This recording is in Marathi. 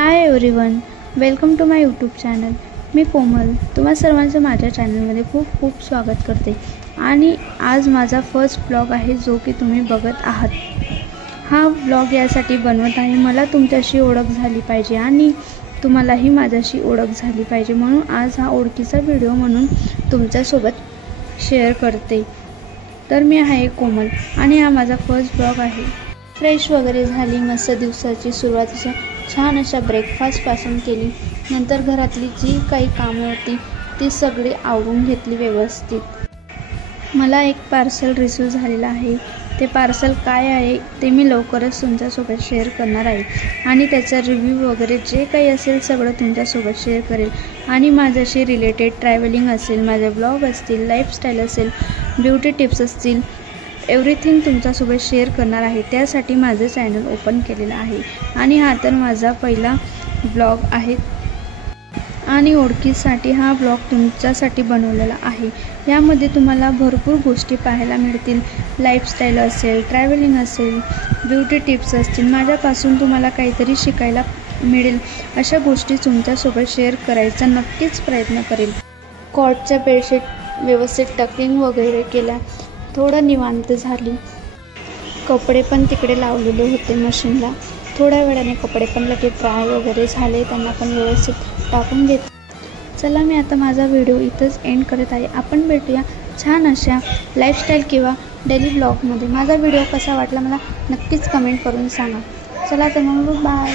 High everyone, welcome to my YouTube channel. मी कोमल तुम्हा सर्वांचं माझ्या चॅनलमध्ये खूप खूप स्वागत करते। आणि आज माझा फर्स्ट ब्लॉग आहे जो की तुम्ही बघत आहात। हा ब्लॉग यासाठी बनवत आहे, मला तुमच्याशी ओळख झाली पाहिजे आणि तुम्हालाही माझ्याशी ओळख झाली पाहिजे, म्हणून आज हा ओळखीचा व्हिडिओ म्हणून तुमच्यासोबत शेअर करते। तर मी आहे कोमल आणि हा माझा फर्स्ट ब्लॉग आहे। फ्रेश वगैरे झाली, मस्त दिवसाची सुरुवात छान अशा ब्रेकफास्टपासून केली। नंतर घरातली जी काही कामं होती ती सगळी आवरून घेतली व्यवस्थित। मला एक पार्सल रिसीव झालेलं आहे। ते पार्सल काय आहे ते मी लवकरच तुमच्यासोबत शेअर करणार आहे आणि त्याचा रिव्ह्यू वगैरे जे काही असेल सगळं तुमच्यासोबत शेअर करेल। आणि माझ्याशी रिलेटेड ट्रॅव्हलिंग असेल, माझे ब्लॉग असतील, लाईफस्टाईल असेल, ब्युटी टिप्स असतील, एव्हरीथिंग तुमच्यासोबत शेअर करणार आहे। त्यासाठी माझं चॅनल ओपन केलेलं आहे आणि हा तर माझा पहिला ब्लॉग आहे आणि ओळखीसाठी हा ब्लॉग तुमच्यासाठी बनवलेला आहे। यामध्ये तुम्हाला भरपूर गोष्टी पाहायला मिळतील। लाईफस्टाईल असेल, ट्रॅव्हलिंग असेल, ब्युटी टिप्स असतील, माझ्यापासून तुम्हाला काहीतरी शिकायला मिळेल अशा गोष्टी तुमच्यासोबत शेअर करायचा नक्कीच प्रयत्न करेल। कॉटच्या बेडशीट व्यवस्थित टकिंग वगैरे केल्या, थोडं निवांत झाली। कपडे पण तिकडे लावलेले होते मशीनला, थोड्या वेळाने कपडे पण लगेच ड्राय वगैरे झाले, त्यांना पण व्यवस्थित टाकून घेत। चला मी आता माझा व्हिडिओ इथंच एंड करत आहे। आपण भेटूया छान अशा लाईफस्टाईल किंवा डेली ब्लॉगमध्ये। माझा व्हिडिओ कसा वाटला मला नक्कीच कमेंट करून सांगा। चला तर मग बाय।